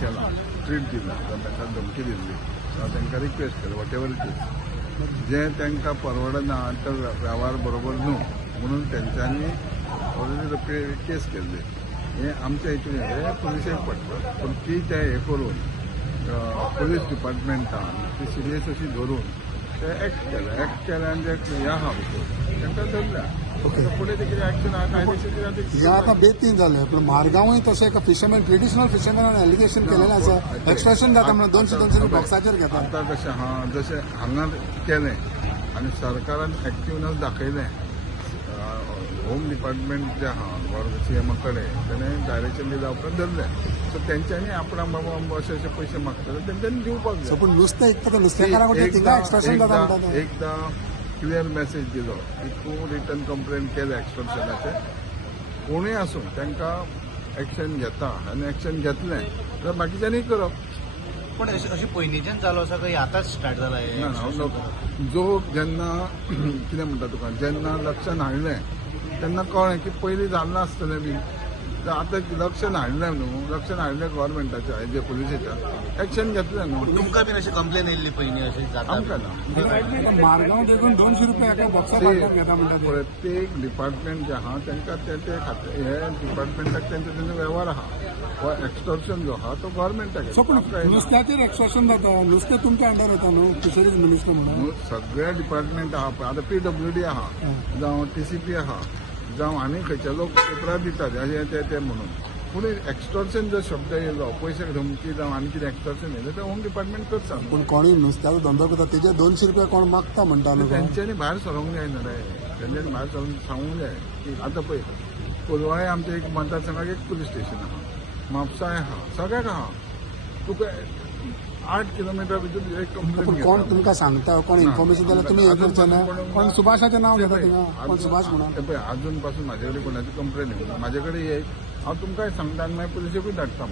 केला, ट्रीट दिला, तांकां धमकी दिल्ली, तांकां रिक्वेस्ट केली वॉट एवर इट इज, जे तांकां परवडना तो वेव्हार बरोबर न्हू म्हणून तेंच्यांनी ऑलरेडी केस केल्ली. हे आमच्या हितून हे पुलिशेक पडटा, पूण ती ते हे करून पुलीस डिपार्टमेंटान ती सिरियस अशी धरून ते एक्ट केलें आनी जे हे आहा भितर तांकां धरल्या. फुडें ते कितें एक्शन आहा कायदेशीर हे आतां बेतीन जालें, पूण मारगांवूय तशें एक फिशरमॅन ट्रेडिशनल फिशरमॅनान एलिगेशन केलेलें आसा, एक्सट्रॅक्शन जाता म्हणून 200 बॉक्साचेर घेता. आतां कशें आहा जशें हांगा केलें आनी सरकारान एक्टिवनेस दाखयलें, होम डिपार्टमेंट जे आहा सीएमा कडेन तेणें डायरेक्शन दिल्या उपरांत धरलें. सो तेंच्यांनी आपणाक बाबा अशे अशे पयशे मागतले तेंच्यांनी दिवपाक जाय. पूण नुस्तें इकता नुस्तेकारां कडल्यान थिंगा एक्सट्रॅक्शन जाता म्हणटा ते. एकदां क्लियर मेसेज दिलो की तूं रिटर्न कंप्लेन केलें एक्सटॉर्शनाचें, कोणूय आसूं तांकां एक्शन घेता आनी एक्शन घेतलें जाल्यार बाकीच्यांनी करप. पण अशें पयलींच्यान चालू आसा काय आतांच स्टार्ट जाला हे? ना जो जेन्ना कितें म्हणटा तुका जेन्ना लक्षांत हाडलें तेन्ना कळ्ळें की पयलीं जाल्लें नासतलें बी. आतां लक्षांत हाडलें न्हू, लक्षांत हाडलें गव्हर्मेंटाच्या हेजे पुलिशेच्या एक्शन घेतलें न्हू. तुमकां बीन अशी कंप्लेन येयल्ली पयलीं अशें जाता? आमकां ना. मारगांव देखून 200 रुपया एका बॉक्सा पाडपाक घेता म्हणटा ते. प्रत्येक डिपार्टमेंट जे आहा तांकां ते हे डिपार्टमेंटाक तेंचे वेव्हार आहा. हो एक्सटॉर्शन जो आहा तो गव्हर्मेंटाक. सो पूण नुस्त्याचेर एक्सट्रॅक्शन जाता, नुस्तें तुमच्या अंडर येता न्हू, फिशरीज मिनिस्टर म्हणून. सगळे डिपार्टमेंट आहा पळय, आतां PWD आहा जावं TCP आहा जावं आनी खंयचे लोक पेपरार दितात अशें ते म्हणून. पूण एक्सटॉर्शन जो शब्द येयलो, पयशे धमकी जावं आनी कितें एक्सटॉर्शन येयलें तें होम डिपार्टमेंट करता. पूण कोणूय नुस्त्याचो धंदो करता तेजे 200 रुपया कोण मागता म्हणटा न्हू. तेंच्यांनी भायर सरोंक जाय न्हू रे, तेंच्यांनी भायर सरोन सांगूंक जाय की आतां पळय कोलवाळे आमच्या एक मतदारसंघाक एक पुलीस स्टेशन आहा, म्हापसाय आहा, सगळ्याक आहा. तुका 8 किलोमिटर भितर एक कंप्लेन पूण कोण तुमकां सांगता, कोण इन्फॉर्मेशन दिल्यार तुमी हें करचे ना. कोण सुभाषाचें नांव घेता थिंगा, कोण सुभाष म्हणून. पळय अजून पासून म्हाजे कडेन कोणाची कंप्लेन येवना, म्हाजे कडेन येयत हांव तुमकांय सांगता आनी मागीर पुलिशेकूय धाडटा.